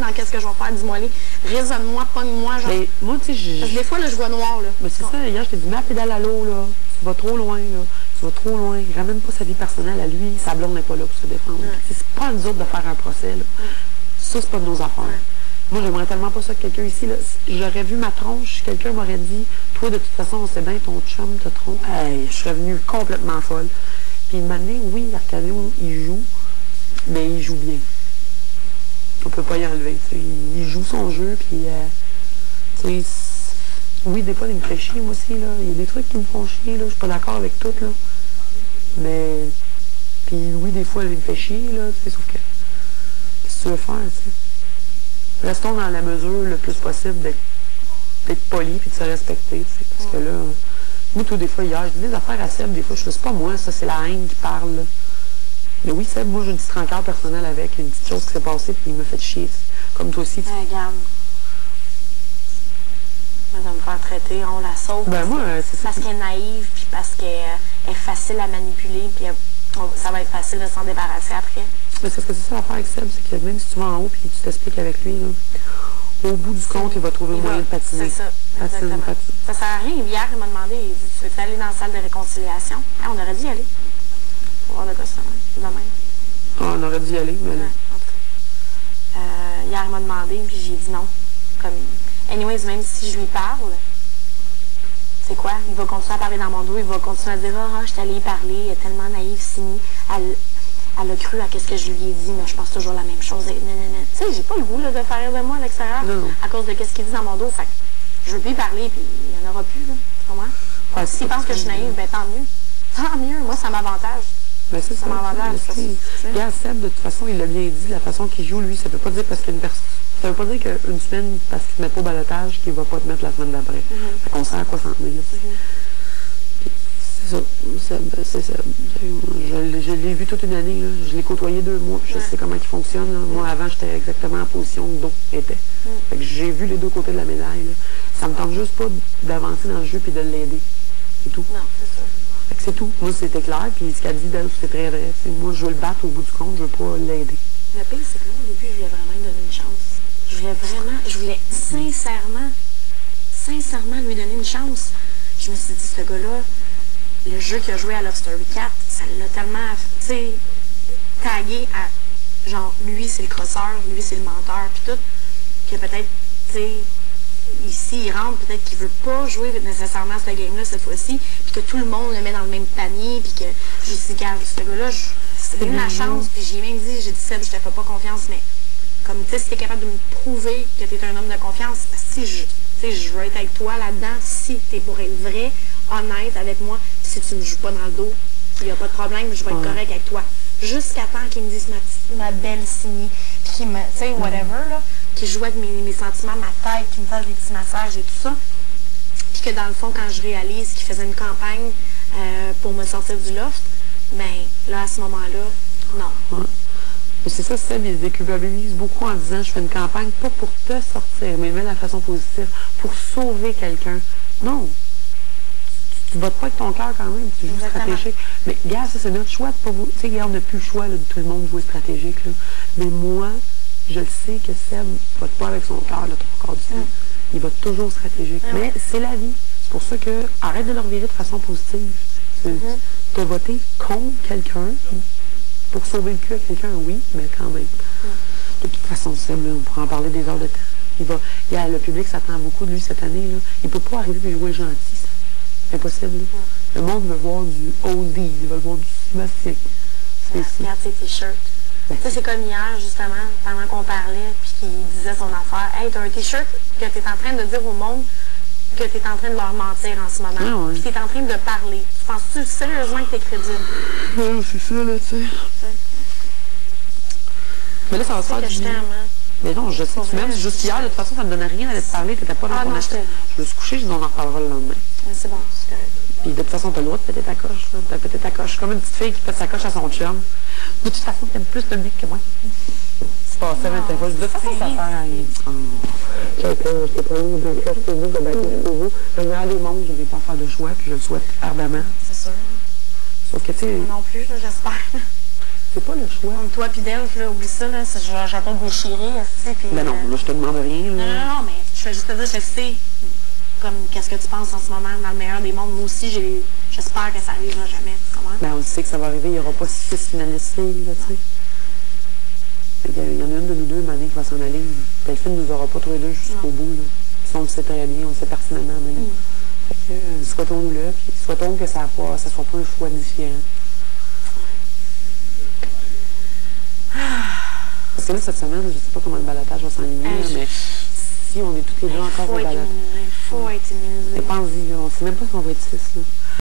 dans qu'est-ce que je vais faire, dis-moi les. Raisonne-moi, pogne-moi, genre. Mais moi, tu sais, Parce que des fois, là, je vois noir, là. Mais c'est ça, hier, je t'ai dit, mets la pédale à l'eau, là. Tu vas trop loin, là. Tu vas trop loin. Il ramène pas sa vie personnelle à lui. Sa blonde n'est pas là pour se défendre. C'est pas à nous autres de faire un procès, là. Ça, c'est pas de nos affaires. Moi, j'aimerais tellement pas ça que quelqu'un ici, là. J'aurais vu ma tronche, quelqu'un m'aurait dit, toi, de toute façon, on sait bien, ton chum te trompe. Hey, je serais venue complètement folle. Puis, une année, oui, Arcadio, il joue, mais il joue bien. On peut pas y enlever, tu sais. Il joue son jeu, puis, tu sais, oui, des fois, il me fait chier, moi aussi, là. Il y a des trucs qui me font chier, là. Je suis pas d'accord avec tout, là. Mais, puis oui, des fois, il me fait chier, là, tu sais, sauf que, qu'est-ce que tu veux faire, tu sais? Restons dans la mesure le plus possible d'être poli puis de se respecter, tu sais, parce que là, moi, tout des fois, hier, je dis des affaires à Seb, des fois, je sais pas moi, ça, c'est la haine qui parle, là. Mais oui, Seb, moi, j'ai une petite rancœur personnelle avec, une petite chose qui s'est passée, puis il me fait chier, comme toi aussi. Regarde. De me faire traiter, on la sauve. Ben moi, c'est ça. Parce qu'elle est naïve, puis parce qu'elle est facile à manipuler, puis ça va être facile de s'en débarrasser après. Mais c'est parce que c'est ça l'affaire avec Seb, c'est que même si tu vas en haut puis tu t'expliques avec lui, là, au bout du compte, il va trouver moyen de patiner. C'est ça, exactement. Ça sert à rien. Hier, il m'a demandé, il dit, tu veux aller dans la salle de réconciliation? Ah, on aurait dû y aller. Pour voir de quoi ça va, demain. Ah, on aurait dû y aller, mais là. En tout cas. Hier, il m'a demandé, puis j'ai dit non. Comme, anyways, même si je lui parle, c'est quoi? Il va continuer à parler dans mon dos, il va continuer à dire, ah, je suis allée y parler, elle est tellement naïve, Sini. Elle a cru à ce que je lui ai dit, mais je pense toujours la même chose. Tu sais, j'ai pas le goût là, de faire rire de moi à l'extérieur à cause de ce qu'il dit dans mon dos. Fait que je veux plus y parler, puis il n'y en aura plus, là. Tu comprends? S'il pense que je suis naïve, ben tant mieux. Tant mieux. Moi, ça m'avantage. Ben, c'est ça. m'avantage. Regarde, Seb, de toute façon, il l'a bien dit, la façon qu'il joue, lui, ça veut pas dire parce qu'une personne. Ça veut pas dire qu'une semaine, parce qu'il ne met pas au balotage, qu'il va pas te mettre la semaine d'après. Fait qu'on sait à quoi s'en tenir. C'est ça. Je l'ai vu toute une année. Là. Je l'ai côtoyé 2 mois. Je sais comment il fonctionne. Là. Moi, avant, j'étais exactement en position de dos était. Fait que j'ai vu les 2 côtés de la médaille. Là. Ça me tente juste pas d'avancer dans le jeu et de l'aider. C'est tout. Non, c'est ça. Fait que c'est tout. Moi, c'était clair. Puis ce qu'elle dit d'elle, c'est très vrai. T'sais, moi, je veux le battre au bout du compte. Je veux pas l'aider. Le pire, c'est que moi, au début, je voulais vraiment lui donner une chance. Je voulais sincèrement lui donner une chance. Je me suis dit, ce gars-là, le jeu qu'il a joué à Love Story 4, ça l'a tellement, tu sais, tagué à, genre, lui, c'est le crosseur, lui, c'est le menteur, puis tout, que peut-être, tu sais, ici, il rentre, peut-être qu'il veut pas jouer nécessairement cette game-là cette fois-ci, puis que tout le monde le met dans le même panier, puis que, j'ai dit, regarde, ce gars-là, c'est une la chance, puis j'ai même dit, j'ai dit, Seb, je te fais pas confiance, mais, comme, tu sais, si t'es capable de me prouver que t'es un homme de confiance, si je veux être avec toi là-dedans, si t'es pour être vrai, honnête avec moi, si tu me joues pas dans le dos, il n'y a pas de problème, je vais être correct avec toi. Jusqu'à temps qu'il me dise ma belle Sini, puis qu'il me, tu sais, whatever, là, qu'il joue avec mes sentiments, ma tête, qu'il me fasse des petits massages et tout ça. Puis que dans le fond, quand je réalise qu'il faisait une campagne pour me sortir du loft, ben là, à ce moment-là, non. Ouais. C'est ça, Seb, il se déculpabilise beaucoup en disant, je fais une campagne pas pour te sortir, mais de la façon positive, pour sauver quelqu'un. Non. Tu votes pas avec ton cœur quand même, tu joues stratégique. Mais regarde, ça c'est notre choix de pas vous. Tu sais, regarde, on n'a plus le choix là, de tout le monde jouer stratégique. Là. Mais moi, je le sais que Seb ne vote pas avec son cœur le 3/4 du temps. Il vote toujours stratégique. Mais c'est la vie. C'est pour ça que arrête de leur virer de façon positive. Tu as voté contre quelqu'un pour sauver le cul à quelqu'un, oui, mais quand même. De toute façon, Seb, là, on pourra en parler des heures de temps. Le public s'attend beaucoup de lui cette année. Là. Il ne peut pas arriver et jouer gentil. C'est impossible. Le monde veut voir du oldie, il veut voir du Sébastien. Regarde tes t-shirts. Tu sais, c'est comme hier, justement, pendant qu'on parlait, puis qu'il disait son affaire. Hey, t'as un t-shirt que t'es en train de dire au monde que t'es en train de leur mentir en ce moment. Puis t'es en train de parler. Tu penses-tu sérieusement que t'es crédible? Oui, c'est ça, là, tu sais. Mais là, ça va se faire du bien. Mais non, je sais que tu m'aimes. Juste hier, de toute façon, ça me donnait rien d'aller te parler. T'étais pas dans ton assiette. Je me suis couchée, je dis on en reparlera le lendemain. C'est bon, c'est correct. Puis de toute façon, t'as le droit de péter ta coche. T'as pété ta coche. Comme une petite fille qui pète sa coche à son chum. De toute façon, t'aimes plus le mec que moi. C'est pas ça, mais de toute façon, ça sert à rien. Je t'ai promis de faire chez vous, de bâtir chez vous. Le meilleur des mondes, je ne vais pas faire de choix, puis je le souhaite ardemment. C'est sûr. Sauf que, tu sais... Non plus, j'espère. C'est pas le choix. Entre toi pis Delph, là, oublie ça, là, j'attends de déchirer, puis... Ben non, là, je te demande rien. Non, Là. non, mais je fais juste te dire, je sais, comme, qu'est-ce que tu penses en ce moment, dans le meilleur des mondes. Moi aussi, j'espère que ça arrivera jamais, tu comprends? Ben, on le sait que ça va arriver, il n'y aura pas 6 finalistes filles, là, tu sais. Il y en a une de nous deux, Mané, qui va s'en aller. Delphine ne nous aura pas tous les deux jusqu'au bout, là. Puis on le sait très bien, on le sait pertinemment même. Fait que, souhaitons-nous là, puis souhaitons que ça soit pas un choix différent. Parce que là, cette semaine, je ne sais pas comment le balotage va s'enligner, mais si on est toutes les deux encore au balotage. Il faut être immunisé. Mais pense-y, on ne sait même pas si on va être 6, là.